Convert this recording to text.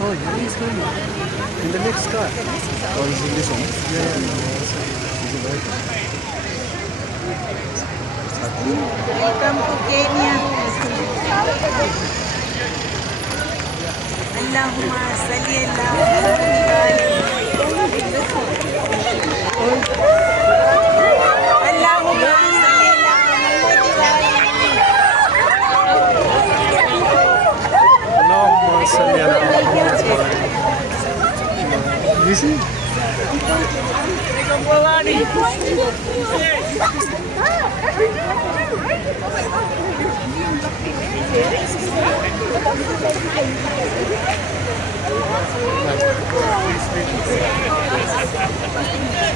Oh, yeah, he's going in the next car. Or is in this one? Yeah, yeah. Is it right? Welcome to Kenya. Allahumma salli ala Allahumma salli ala Allahumma salli ala Muhammad. You see? Please, please.